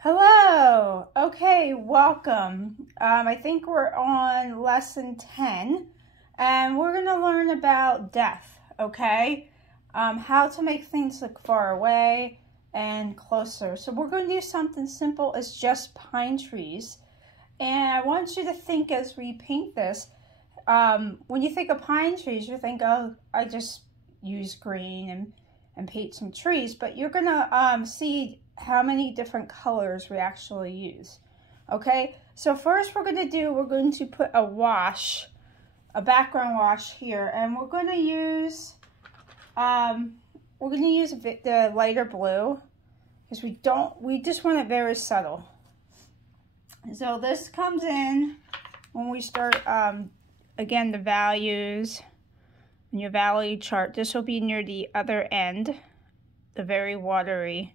Hello. Okay, welcome. I think we're on lesson 10 and we're going to learn about death, okay? How to make things look far away and closer. So we're going to do something simple as just pine trees. And I want you to think as we paint this, when you think of pine trees, you think, oh, I just use green and paint some trees, but you're going to see how many different colors we actually use. Okay, so first we're going to put a wash, a background wash here, and we're going to use the lighter blue because we just want it very subtle. So this comes in when we start again the values in your value chart. This will be near the other end, the very watery,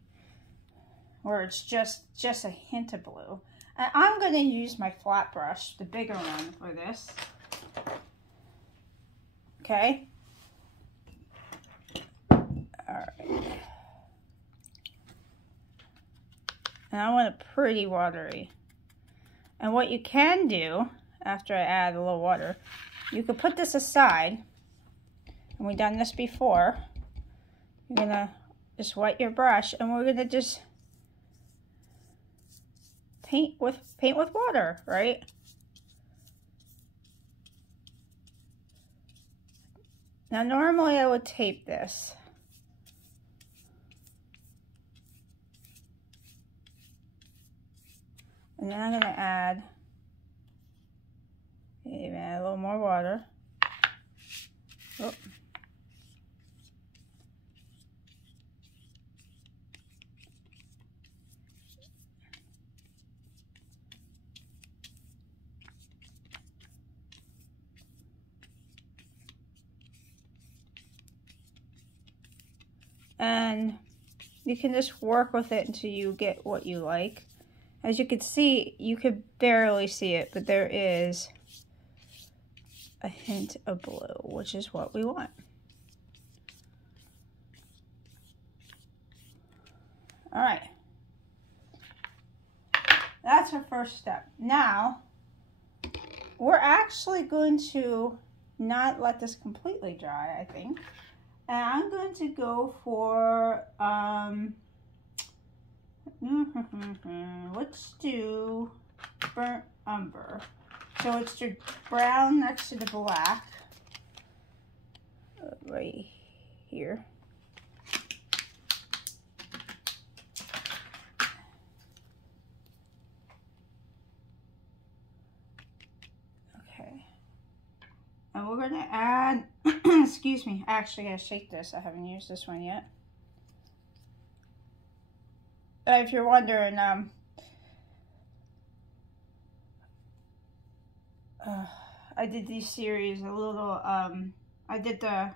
where it's just a hint of blue. And I'm going to use my flat brush, the bigger one, for this. Okay. Alright. And I want it pretty watery. And what you can do, after I add a little water, you can put this aside. And we've done this before. You're going to just wet your brush, and we're going to just paint with water, right? Now normally I would tape this. And then I'm going to add a little more water. Oh. And you can just work with it until you get what you like. As you can see, you could barely see it, but there is a hint of blue, which is what we want. All right. That's our first step. Now, we're actually going to not let this completely dry, I think. And I'm going to go for, let's do burnt umber. So it's the brown next to the black, right here. Okay. And we're going to add, excuse me, actually I gotta shake this. I haven't used this one yet. If you're wondering, I did these series a little, I did the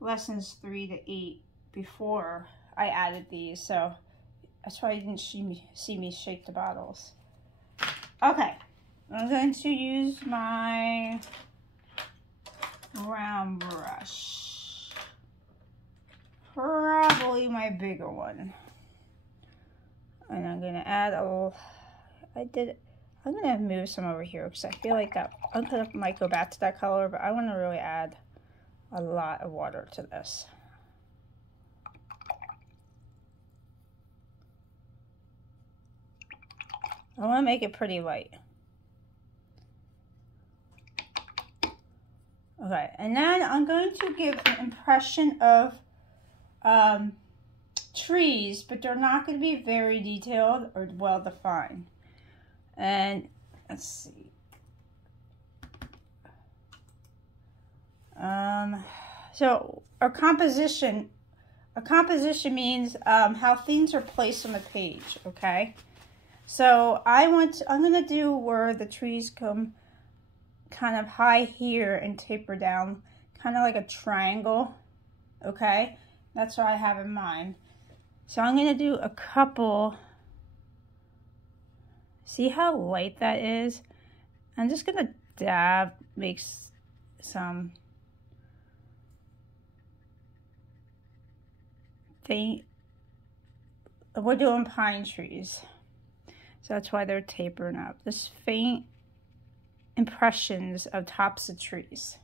lessons 3 to 8 before I added these, so that's why you didn't see me shake the bottles. Okay, I'm going to use my round brush, probably my bigger one, and I'm gonna add I'm gonna move some over here because I feel like that might go back to that color, but I want to really add a lot of water to this. I want to make it pretty light. Okay, and then I'm going to give an impression of trees, but they're not going to be very detailed or well defined. And let's see. So a composition means how things are placed on the page. Okay, so I'm going to do where the trees come kind of high here and taper down, kind of like a triangle. Okay, that's what I have in mind. So I'm going to do a couple. See how light that is? I'm just going to make some faint. We're doing pine trees. So that's why they're tapering up. This faint impressions of tops of trees.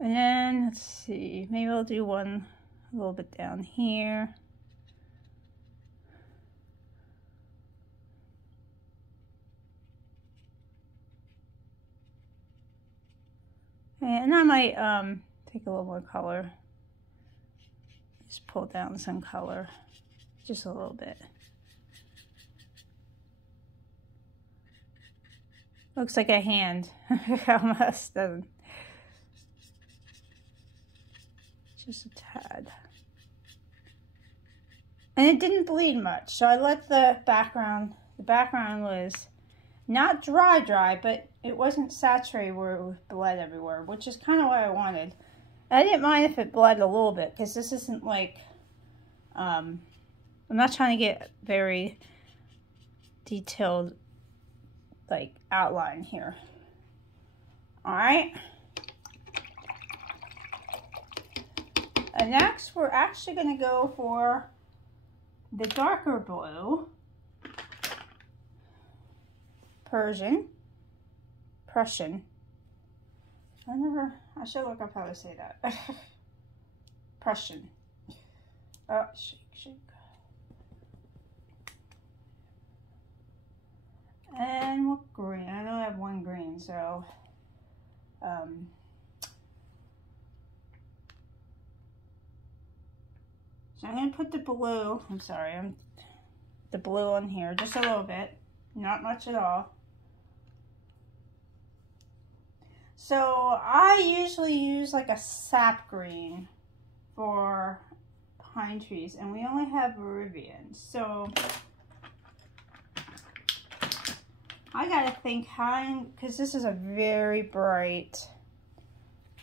And then, let's see, maybe I'll do one a little bit down here. And I might take a little more color. Just pull down some color, just a little bit. Looks like a hand, almost doesn't. Just a tad. And it didn't bleed much, so I let the background was not dry, but it wasn't saturated where it would bled everywhere, which is kind of what I wanted. I didn't mind if it bled a little bit, because this isn't like, I'm not trying to get very detailed, like, outline here. Alright. And next, we're actually going to go for the darker blue. Prussian. I should look up how to say that. Prussian. Oh, shake. And what green? I only have one green, so I'm gonna put the blue. The blue on here just a little bit, not much at all. So I usually use like a sap green for pine trees, and we only have Rivian, so I gotta think how, because this is a very bright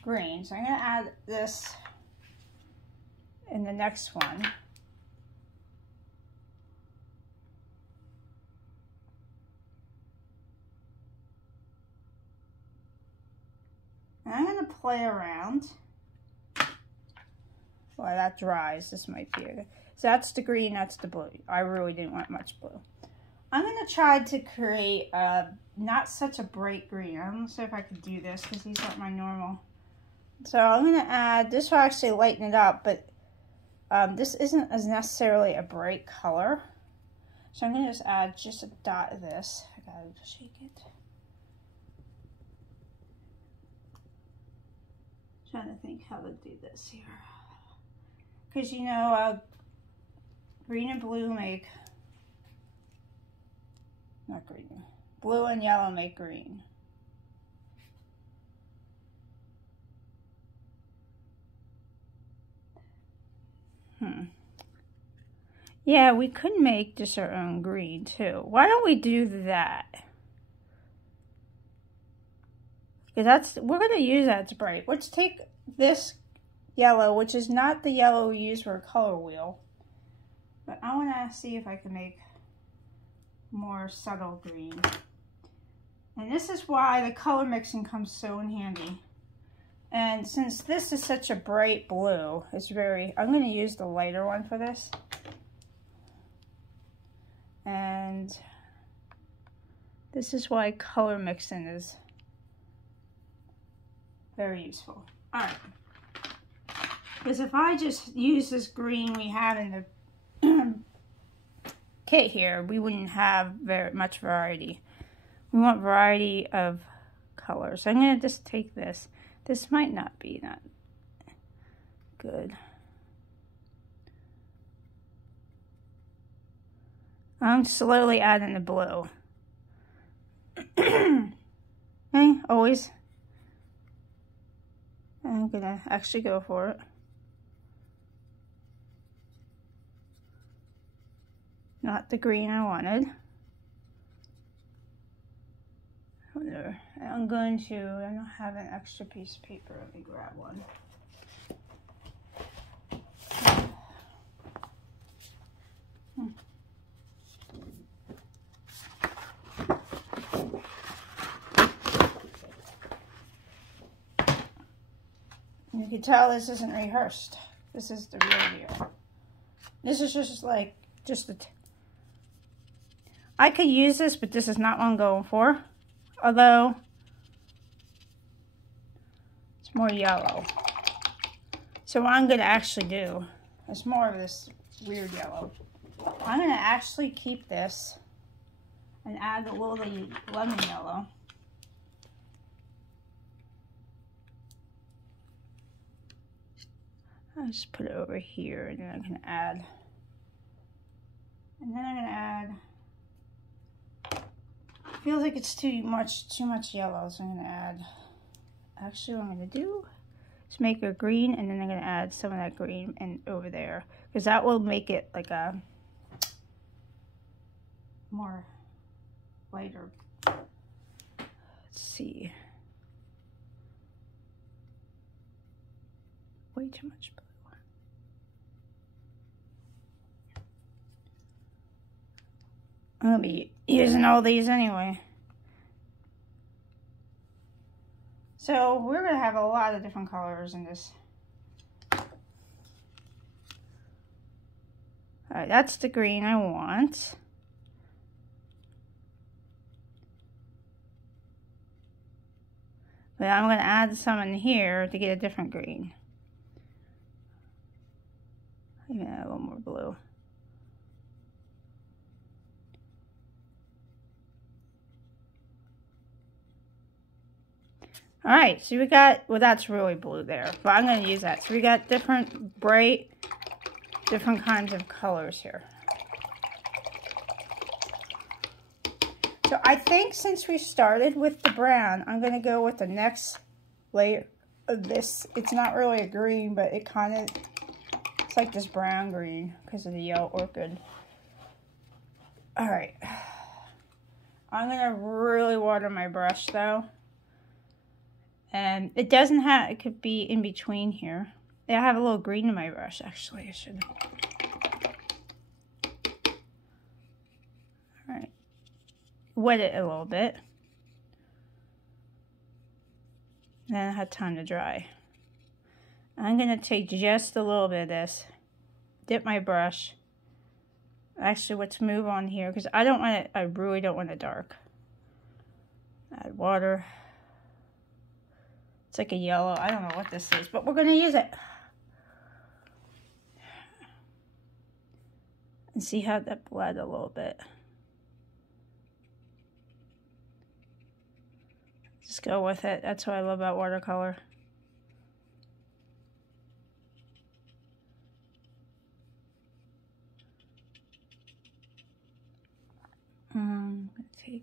green, so I'm gonna add this in the next one. And I'm going to play around while that dries. This might be good. So that's the green, that's the blue. I really didn't want much blue. I'm going to try to create not such a bright green. I don't know if I could do this because these aren't my normal. So I'm going to add, this will actually lighten it up, but this isn't as necessarily a bright color. So I'm going to just add just a dot of this. I got to shake it. Trying to think how to do this here, because you know green and blue make, not green, blue and yellow make green. Yeah, we could make just our own green too. Why don't we do that? Because we're going to use that as bright. Let's take this yellow, which is not the yellow we use for a color wheel. But I want to see if I can make more subtle green. And this is why the color mixing comes so in handy. And since this is such a bright blue, I'm going to use the lighter one for this. And this is why color mixing is very useful. Alright. Because if I just use this green we have in the kit here, we wouldn't have very much variety. We want variety of colors. So I'm going to just take this. This might not be that good. I'm slowly adding the blue. Okay, always. I'm gonna actually go for it. Not the green I wanted. Whatever. I don't have an extra piece of paper. Let me grab one. You can tell this isn't rehearsed. This is the real deal. This is just like, I could use this, but this is not what I'm going for. Although, it's more yellow. So what I'm going to actually do, it's more of this weird yellow. I'm going to actually keep this and add a little lemon yellow. I'll just put it over here, and then I'm going to add. And then I'm going to add. Feels like it's too much yellow, so I'm going to add. Actually, what I'm going to do is make a green, and then I'm going to add some of that green and over there, because that will make it like a more lighter. Let's see. Way too much blue. I'm going to be using all these anyway. So we're going to have a lot of different colors in this. Alright, that's the green I want. But I'm going to add some in here to get a different green. Even add a little more blue. Alright, so we got, well, that's really blue there, but I'm going to use that. So we got different bright, different kinds of colors here. So I think since we started with the brown, I'm going to go with the next layer of this. It's not really a green, but it kind of, it's like this brown green because of the yellow orchid. Alright. I'm going to really water my brush though. And it doesn't have, it could be in between here. Yeah, I have a little green in my brush, actually. I should. Alright. Wet it a little bit. Then I had time to dry. I'm going to take just a little bit of this. Dip my brush. Actually, let's move on here because I don't want it, I really don't want it dark. Add water. It's like a yellow. I don't know what this is, but we're going to use it. And see how that bled a little bit. Just go with it. That's what I love about watercolor. I'm going to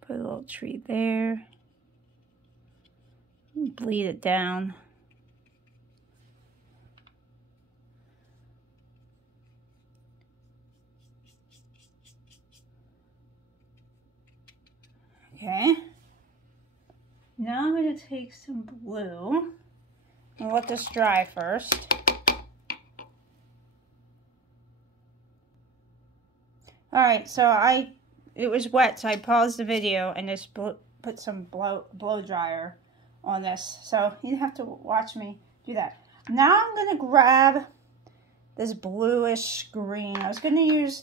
put a little tree there. Bleed it down. Okay. Now I'm going to take some blue and let this dry first. Alright, so it was wet, so I paused the video and just put some blow dryer on this, so you have to watch me do that. Now I'm going to grab this bluish green. I was going to use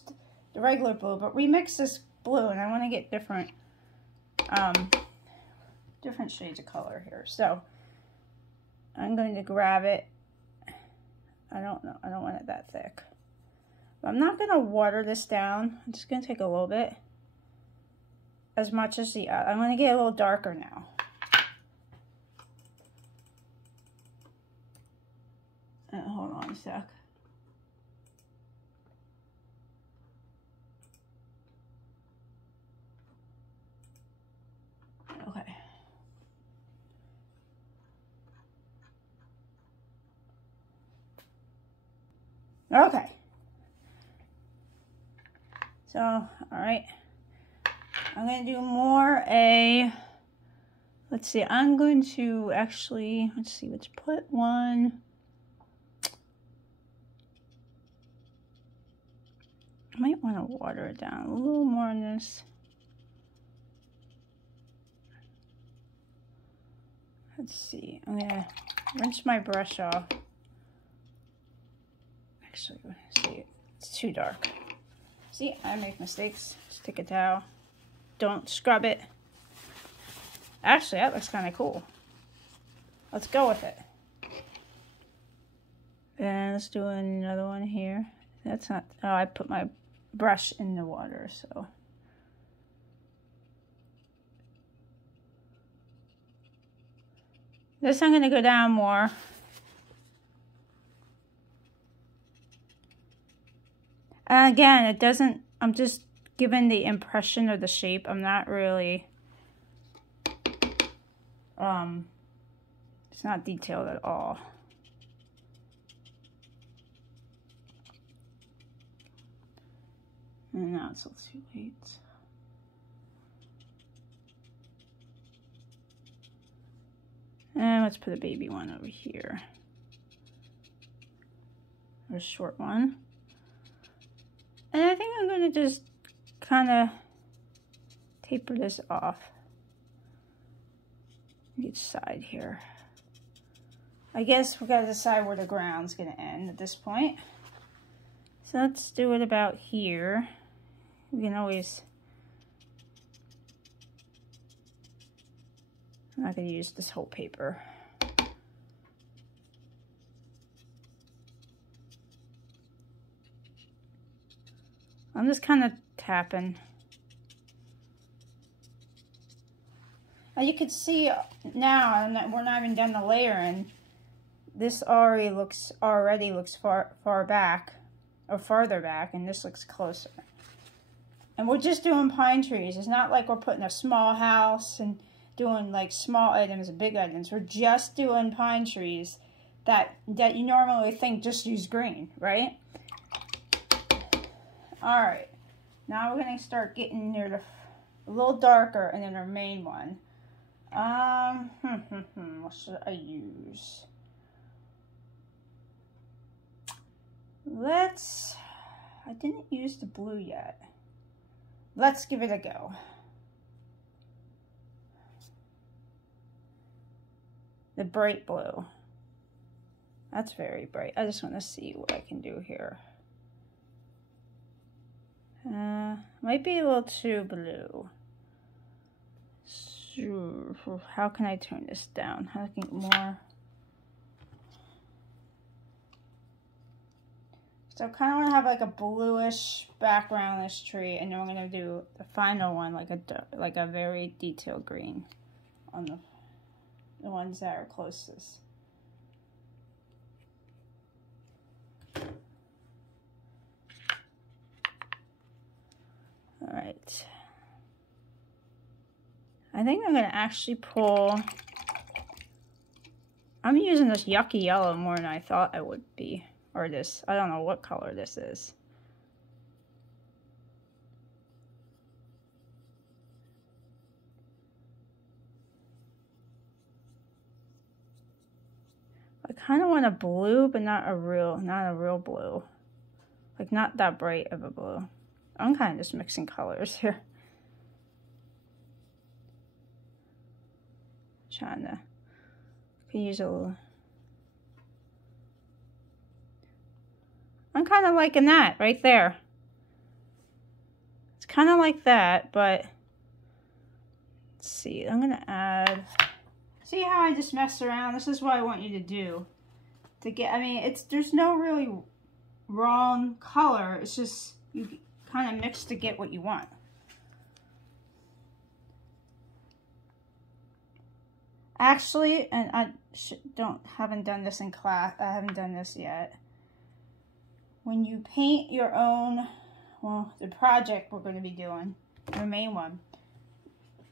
the regular blue, but we mixed this blue, and I want to get different shades of color here. So I'm going to grab it. I don't know. I don't want it that thick. But I'm not going to water this down. I'm just going to take a little bit, as much as the. I'm going to get a little darker now. Hold on a sec. Okay. Okay. So, all right. I'm going to do more let's see, I'm going to actually, let's see, let's put one. I might want to water it down a little more on this. Let's see. I'm going to rinse my brush off. Actually, see, it's too dark. See, I make mistakes. Just take a towel. Don't scrub it. Actually, that looks kind of cool. Let's go with it. And let's do another one here. That's not, oh, I put my brush in the water, so. This I'm gonna go down more. And again, it doesn't, I'm just giving the impression of the shape. I'm not really, it's not detailed at all. And now it's a little too late. And let's put a baby one over here. A short one. And I think I'm going to just kind of taper this off each side here. I guess we got to decide where the ground's going to end at this point. So let's do it about here. We can always, I'm not going to use this whole paper. I'm just kind of tapping. Now you can see now, and we're not even done the layering. This already looks far back, or farther back, and this looks closer. And we're just doing pine trees. It's not like we're putting a small house and doing like small items and big items. We're just doing pine trees that you normally think just use green, right? All right, now we're gonna start getting near the a little darker, and then our main one. What should I use? I didn't use the blue yet. Let's give it a go. The bright blue. That's very bright. I just want to see what I can do here. Might be a little too blue. So, how can I turn this down? How can I get more? So I kind of want to have like a bluish background on this tree, and then we're going to do the final one like a very detailed green on the ones that are closest. All right. I think I'm going to actually pull, I'm using this yucky yellow more than I thought I would be. Or this, I don't know what color this is. I kind of want a blue, but not a real blue. Like not that bright of a blue. I'm kind of just mixing colors here. Trying to, can use a little. I'm kind of liking that right there. It's kind of like that, but let's see. I'm gonna add. See how I just messed around? This is what I want you to do. To get, I mean, there's no really wrong color. It's just you kind of mix to get what you want. Actually, and I haven't done this in class. I haven't done this yet. When you paint your own, well, the project we're going to be doing, the main one,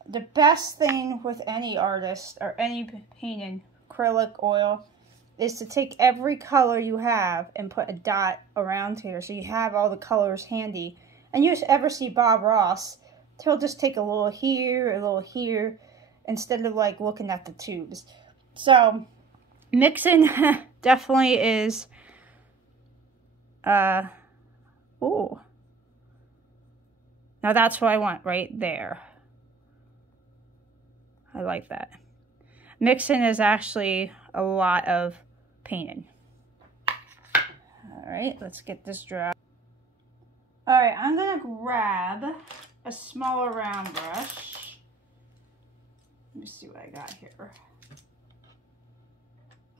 the best thing with any artist or any painting, acrylic, oil, is to take every color you have and put a dot around here so you have all the colors handy. And you ever see Bob Ross, he'll just take a little here, instead of like looking at the tubes. So mixing definitely is ooh. Now that's what I want right there. I like that. Mixing is actually a lot of painting. All right, let's get this dry. All right, I'm gonna grab a smaller round brush. Let me see what I got here.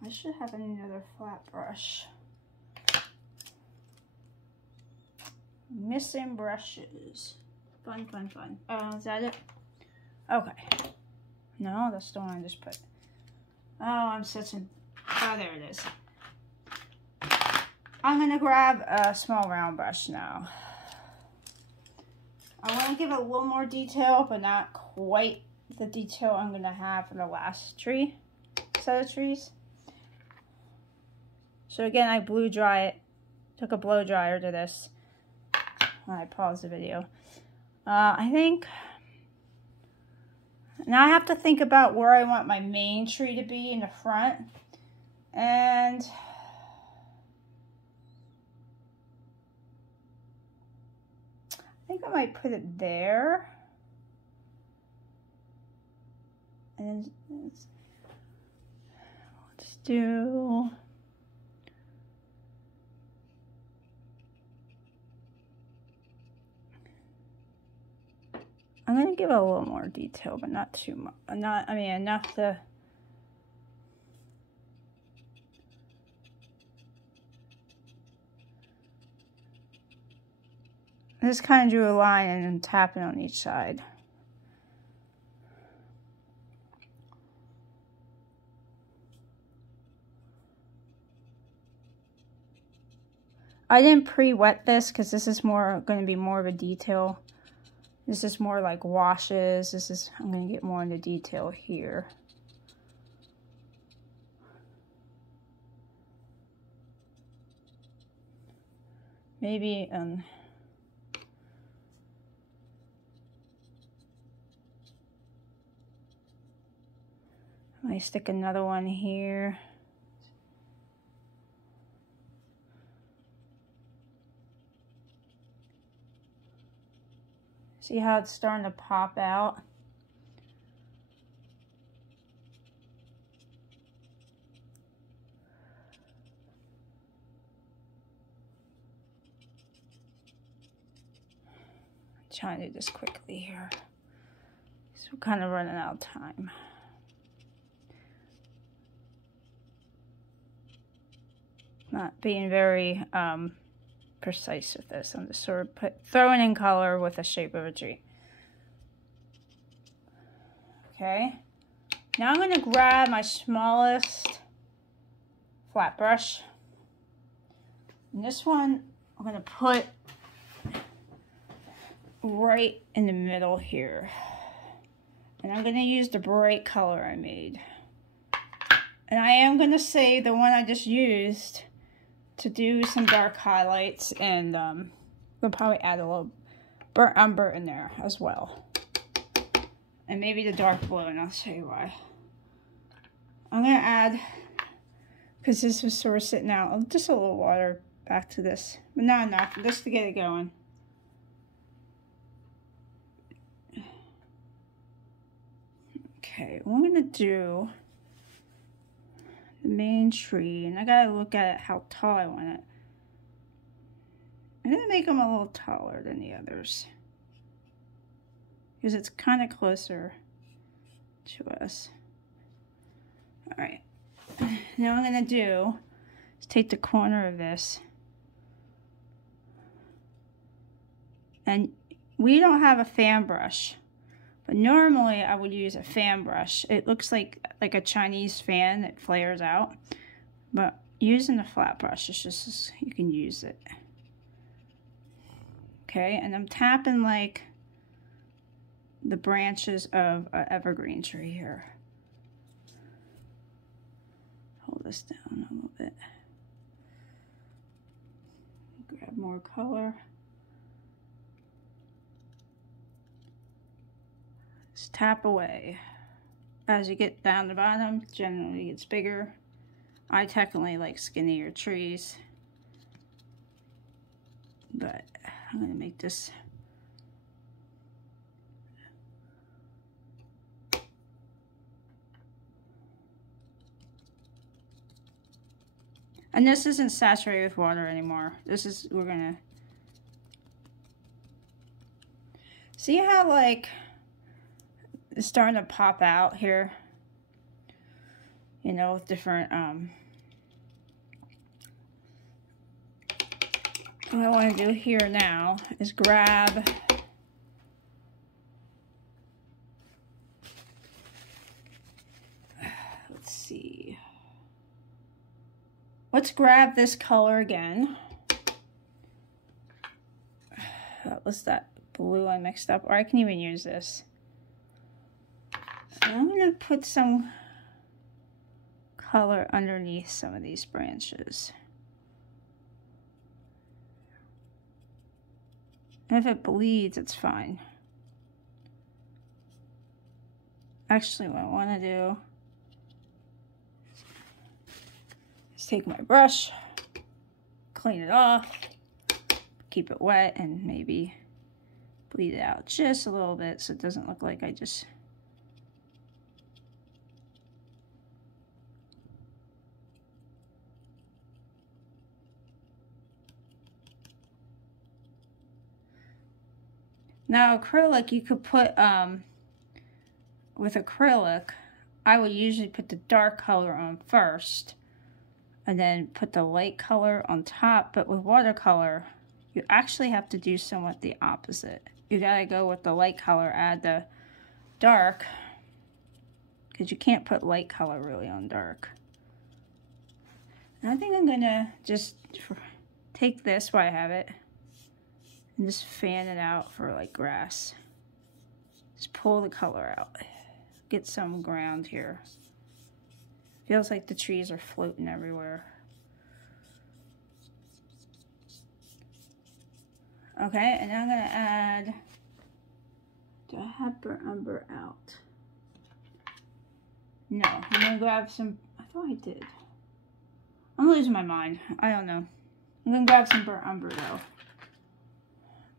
I should have another flat brush. Missing brushes. Fun, fun, fun. Oh, is that it? Okay. No, that's the one I just put. Oh, I'm such a... Oh, there it is. I'm going to grab a small round brush now. I want to give it a little more detail, but not quite the detail I'm going to have for the last tree, set of trees. So again, I blew dry it. Took a blow dryer to this. I paused the video. I think... Now I have to think about where I want my main tree to be in the front. And... I think I might put it there. And let's do... I'm going to give it a little more detail, but not too much. Enough to... I just kind of drew a line and then tap it on each side. I didn't pre-wet this because this is going to be more of a detail. This is more like washes. I'm going to get more into detail here. Maybe, I might stick another one here. See how it's starting to pop out? I'm trying to do this quickly here. So we're kind of running out of time. Not being very precise with this. I'm just sort of throwing in color with the shape of a tree. Okay. Now I'm going to grab my smallest flat brush. And this one I'm going to put right in the middle here. And I'm going to use the bright color I made. And I am going to save the one I just used to do some dark highlights, and we'll probably add a little burnt umber in there as well. And maybe the dark blue, and I'll show you why. I'm going to add, because this was sort of sitting out, just a little water back to this. But not enough, just to get it going. Okay, what I'm going to do... the main tree, and I gotta look at how tall I want it. I'm gonna make them a little taller than the others because it's kind of closer to us. All right, now what I'm gonna do is take the corner of this, and we don't have a fan brush. But normally I would use a fan brush. It looks like a Chinese fan that flares out. But using a flat brush, it's just, you can use it. Okay, and I'm tapping like the branches of an evergreen tree here. Hold this down a little bit. Grab more color. Just tap away. As you get down the bottom, generally it's bigger. I technically like skinnier trees, but I'm going to make this And this isn't saturated with water anymore. This is, we're gonna see how like it's starting to pop out here, you know, with different what I want to do here now is grab let's see, let's grab this color again. What was that blue I mixed up? Or I can even use this. And I'm going to put some color underneath some of these branches. And if it bleeds, it's fine. Actually, what I want to do is take my brush, clean it off, keep it wet, and maybe bleed it out just a little bit so it doesn't look like I just... Now acrylic, you could put, with acrylic, I would usually put the dark color on first and then put the light color on top, but with watercolor, you actually have to do somewhat the opposite. You gotta go with the light color, add the dark, because you can't put light color really on dark. And I think I'm gonna just take this while I have it, and just fan it out for like grass. Just pull the color out. Get some ground here. Feels like the trees are floating everywhere. Okay, and I'm gonna add, do I have burnt umber out? No, I'm gonna grab some, I thought I did. I'm losing my mind, I don't know. I'm gonna grab some burnt umber though.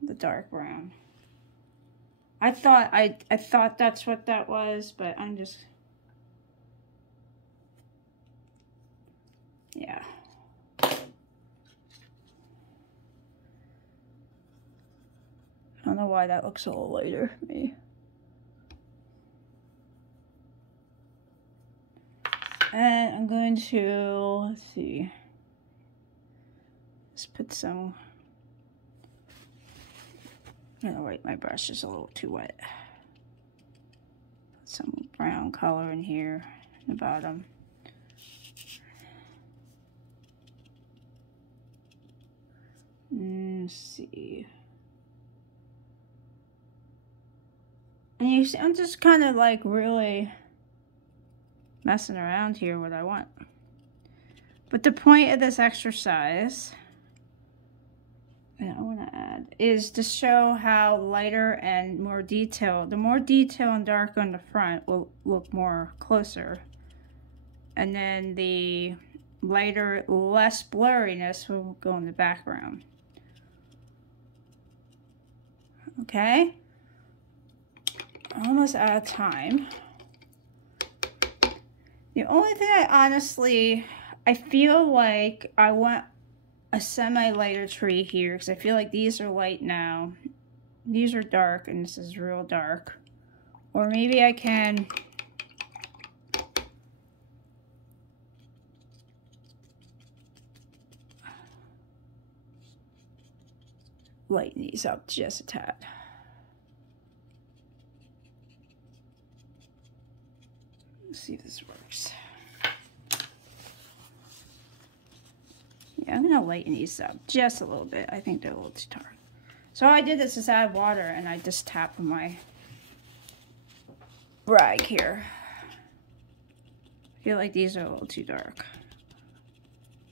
The dark brown. I thought that's what that was, but I'm just, yeah. I don't know why that looks a little lighter for me. And I'm going to, let's see, let's put some, oh wait, my brush is a little too wet. Put some brown color in here, in the bottom. Let's see. And you see, I'm just kind of like really messing around here what I want. But the point of this exercise, and I want to add, is to show how lighter and more detail, the more detail and dark on the front will look more closer. And then the lighter, less blurriness will go in the background. Okay? Almost out of time. The only thing I feel like I want a semi-lighter tree here, because I feel like these are light now. These are dark, and this is real dark. Or maybe I can lighten these up just a tad. Let's see if this works. Yeah, I'm gonna lighten these up just a little bit. I think they're a little too dark. So all I did is just add water, and I just tap with my rag here. I feel like these are a little too dark,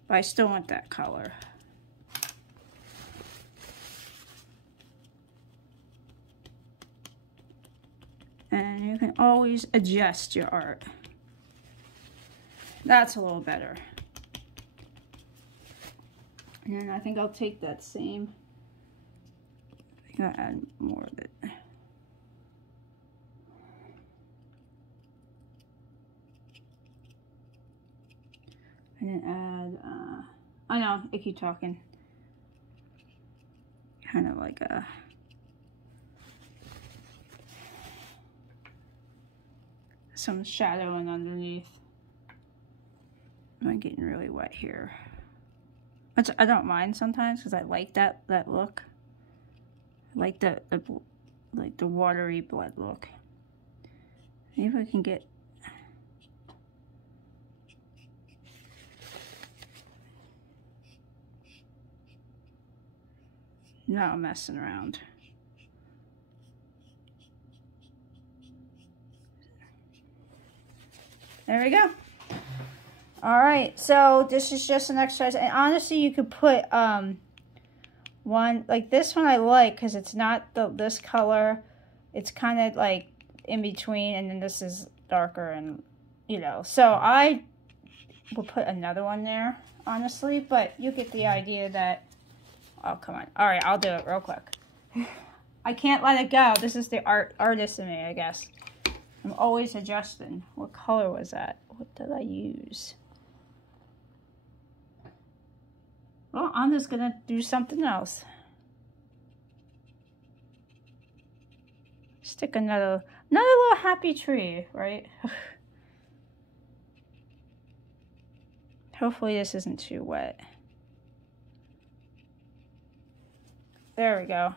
but I still want that color. And you can always adjust your art. That's a little better. And then I think I'll take that same, I think I'll add more of it. And And then add, I know, I keep talking. Kind of like a... some shadowing underneath. I'm getting really wet here. Which I don't mind sometimes because I like that look. I like the watery blood look. Maybe I can get... No, I'm messing around. There we go. All right, so this is just an exercise, and honestly, you could put one like this one I like because it's not this color. It's kind of like in between, and then this is darker, and you know. So I will put another one there, honestly, but you get the idea that. Oh, come on. All right, I'll do it real quick. I can't let it go. This is the artist in me, I guess. I'm always adjusting. What color was that? What did I use? Well, I'm just going to do something else. Stick another little happy tree, right? Hopefully this isn't too wet. There we go.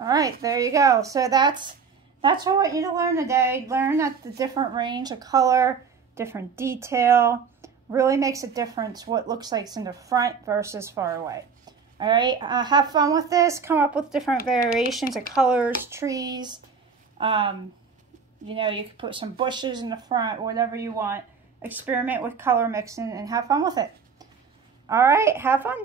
All right, there you go. So that's what I want you to learn today. Learn that the different range of color, different detail, really makes a difference what looks like it's in the front versus far away. All right, have fun with this. Come up with different variations of colors, trees. You know, you can put some bushes in the front, whatever you want. Experiment with color mixing and have fun with it. All right, have fun.